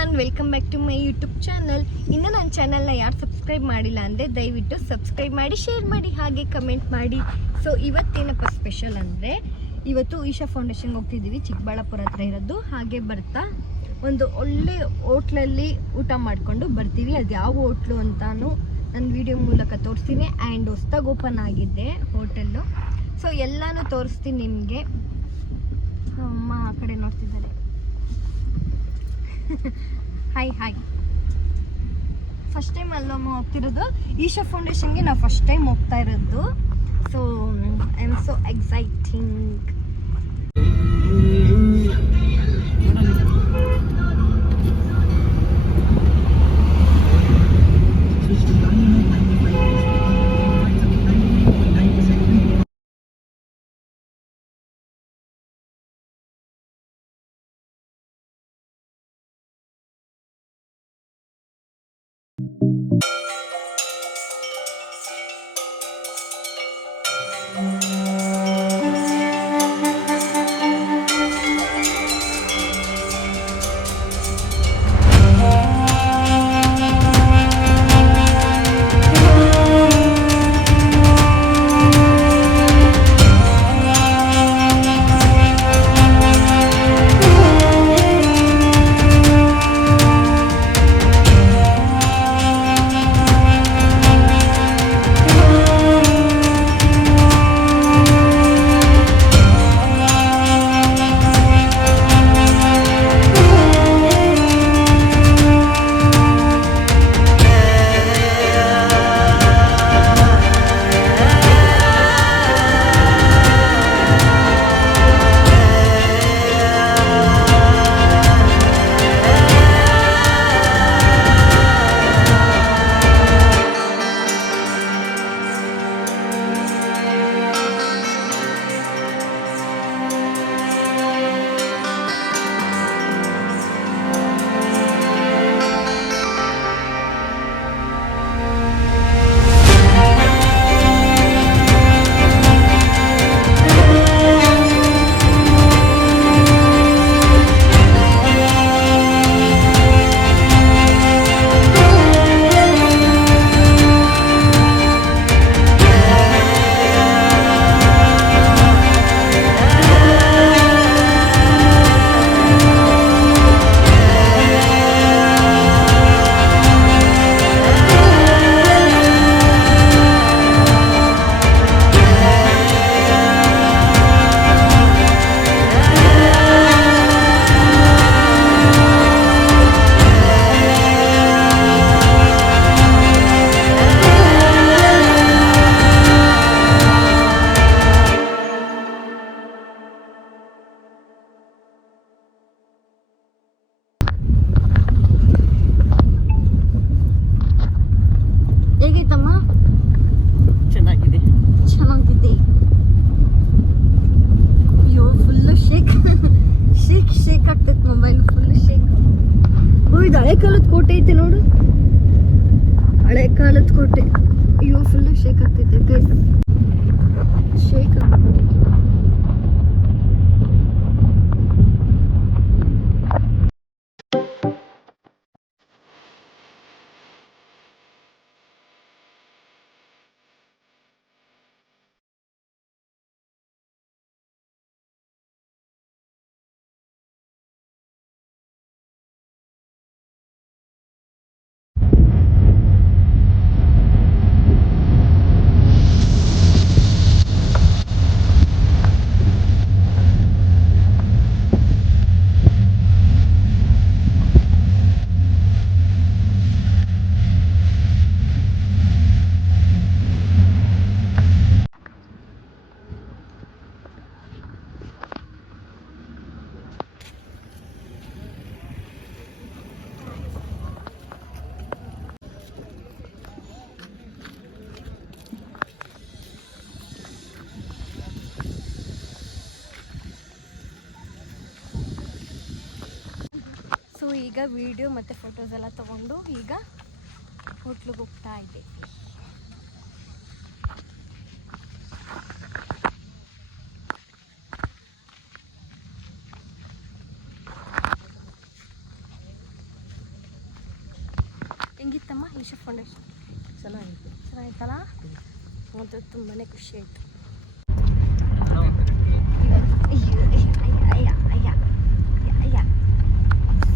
Everyone, welcome back to my YouTube channel. ಇನ್ನು ನನ್ನ ಚಾನಲ್ನ ಯಾರು ಸಬ್ಸ್ಕ್ರೈಬ್ ಮಾಡಿಲ್ಲ ಅಂದರೆ ದಯವಿಟ್ಟು ಸಬ್ಸ್ಕ್ರೈಬ್ ಮಾಡಿ, ಶೇರ್ ಮಾಡಿ, ಹಾಗೆ ಕಮೆಂಟ್ ಮಾಡಿ. ಸೊ ಇವತ್ತೇನಪ್ಪ ಸ್ಪೆಷಲ್ ಅಂದರೆ, ಇವತ್ತು ಈಶಾ ಫೌಂಡೇಶನ್ಗೆ ಹೋಗ್ತಿದ್ದೀವಿ, ಚಿಕ್ಕಬಳ್ಳಾಪುರ ಹತ್ರ ಇರೋದು. ಹಾಗೆ ಬರ್ತಾ ಒಂದು ಒಳ್ಳೆ ಹೋಟ್ಲಲ್ಲಿ ಊಟ ಮಾಡಿಕೊಂಡು ಬರ್ತೀವಿ. ಅದು ಯಾವ ಹೋಟ್ಲು ಅಂತಾನು ನನ್ನ ವಿಡಿಯೋ ಮೂಲಕ ತೋರಿಸ್ತೀನಿ. ಆ್ಯಂಡ್ ಹೊಸ್ದಾಗಿ ಓಪನ್ ಆಗಿದೆ ಹೋಟೆಲ್ಲು. ಸೊ ಎಲ್ಲನೂ ತೋರಿಸ್ತೀನಿ ನಿಮಗೆ. ಅಮ್ಮ ಆ ಕಡೆ ನೋಡ್ತಿದ್ದಾರೆ. Hi hi. ಫಸ್ಟ್ ಟೈಮ್ ಅಲ್ಲಮ್ಮ ಹೋಗ್ತಿರೋದು ಈಶಾ ಫೌಂಡೇಶನ್ಗೆ. ನಾವು ಫಸ್ಟ್ ಟೈಮ್ ಹೋಗ್ತಾ ಇರೋದು. So I am so exciting. ಹೇಗೈತಮ್ಮ? ಚೆನ್ನಾಗಿದೆ. ಅಯ್ಯೋ, ಫುಲ್ಲು ಶೇಕ್ ಆಗ್ತೈತೆ ಮೊಬೈಲ್. Full shake. ಇದು ಹಳೆ ಕಾಲದ ಕೋಟೆ ಐತೆ ನೋಡು, ಹಳೆ ಕಾಲದ ಕೋಟೆ. ಅಯ್ಯೋ, ಫುಲ್ಲು ಶೇಕ್ ಆಗ್ತೈತೆ ಗೈಸ್. ಶೇಕ್ ಸೊ ಈಗ ವಿಡಿಯೋ ಮತ್ತು ಫೋಟೋಸ್ ಎಲ್ಲ ತೊಗೊಂಡು ಈಗ ಹೋಟ್ಲಿಗೆ ಹೋಗ್ತಾ ಇದ್ದೀವಿ. ಹೆಂಗಿತ್ತಮ್ಮ ಈಶಾ ಫೌಂಡೇಶನ್? ಚೆನ್ನಾಗಿತ್ತಲ್ಲ? ಮತ್ತು ತುಂಬಾ ಖುಷಿ ಆಯಿತು.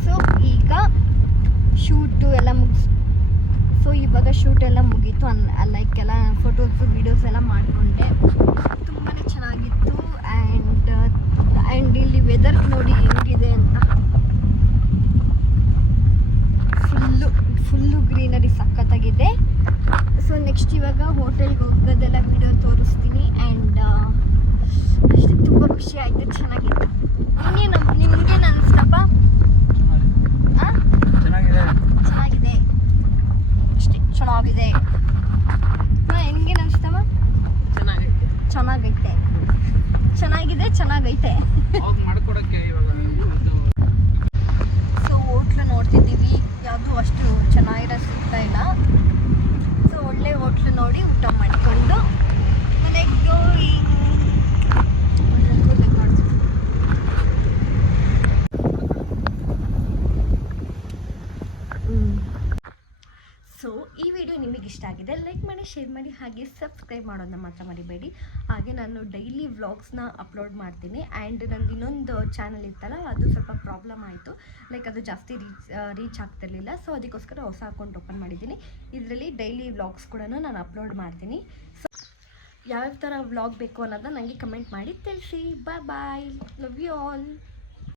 ಸೊ ಈಗ ಶೂಟು ಎಲ್ಲ ಇವಾಗ ಶೂಟ್ ಎಲ್ಲ ಮುಗೀತು. ಲೈಕ್ ಎಲ್ಲ ಫೋಟೋಸು ವೀಡಿಯೋಸ್ ಎಲ್ಲ ಮಾಡಿಕೊಂಡೆ. ತುಂಬಾ ಚೆನ್ನಾಗಿತ್ತು. ಆ್ಯಂಡ್ ಇಲ್ಲಿ ವೆದರ್ ನೋಡಿ ಹೆಂಗಿದೆ ಅಂತ. ಫುಲ್ಲು ಗ್ರೀನರಿ ಸಖತ್ತಾಗಿದೆ. ಸೊ ನೆಕ್ಸ್ಟ್ ಇವಾಗ ಹೋಟೆಲ್ಗೆ ಹೋಗೋದೆಲ್ಲ ವಿಡಿಯೋ ತೋರಿಸ್ತೀನಿ. ಆ್ಯಂಡ್ ಅಷ್ಟೇ, ತುಂಬ ಖುಷಿ ಆಯಿತು, ಚೆನ್ನಾಗಿತ್ತು. ನಿಮ್ಗೇನು ಅನಿಸ್ತಪ್ಪ? ಚೆನ್ನಾಗಿದೆ ಅಷ್ಟೇ, ಚೆನ್ನಾಗಿದೆ. ನಿಮ್ಗೇನು ಅನಿಸ್ತವ? ಚೆನ್ನಾಗೈತೆ. ಸೊ ಹೋಟ್ಲು ನೋಡ್ತಿದ್ದೀವಿ, ಯಾವುದು ಅಷ್ಟು ಚೆನ್ನಾಗಿರೋ ಸಿಗ್ತಾ ಇಲ್ಲ. ಸೊ ಒಳ್ಳೆ ಹೋಟ್ಲು ನೋಡಿ ಊಟ ಮಾಡಿಕೊಂಡು ಮನೆಗೆ ಸೊ ಈ ವಿಡಿಯೋ ನಿಮಗೆ ಇಷ್ಟ ಆಗಿದೆ ಲೈಕ್ ಮಾಡಿ, ಶೇರ್ ಮಾಡಿ, ಹಾಗೆ ಸಬ್ಸ್ಕ್ರೈಬ್ ಮಾಡೋದನ್ನ ಮಾತ್ರ ಮರಿಬೇಡಿ. ಹಾಗೆ ನಾನು ಡೈಲಿ ವ್ಲಾಗ್ಸ್ನ ಅಪ್ಲೋಡ್ ಮಾಡ್ತೀನಿ. ಆ್ಯಂಡ್ ನಂದು ಇನ್ನೊಂದು ಚಾನಲ್ ಇತ್ತಲ್ಲ, ಅದು ಸ್ವಲ್ಪ ಪ್ರಾಬ್ಲಮ್ ಆಯಿತು. ಲೈಕ್ ಅದು ಜಾಸ್ತಿ ರೀಚ್ ಆಗ್ತಿರ್ಲಿಲ್ಲ. ಸೊ ಅದಕ್ಕೋಸ್ಕರ ಹೊಸ ಅಕೌಂಟ್ ಓಪನ್ ಮಾಡಿದ್ದೀನಿ. ಇದರಲ್ಲಿ ಡೈಲಿ ವ್ಲಾಗ್ಸ್ ಕೂಡ ನಾನು ಅಪ್ಲೋಡ್ ಮಾಡ್ತೀನಿ. ಸೊ ಯಾವ್ಯಾವ ಥರ ವ್ಲಾಗ್ ಬೇಕು ಅನ್ನೋದನ್ನ ನನಗೆ ಕಮೆಂಟ್ ಮಾಡಿ ತಿಳಿಸಿ. ಬಾಯ್, ಲವ್ ಯು ಆಲ್.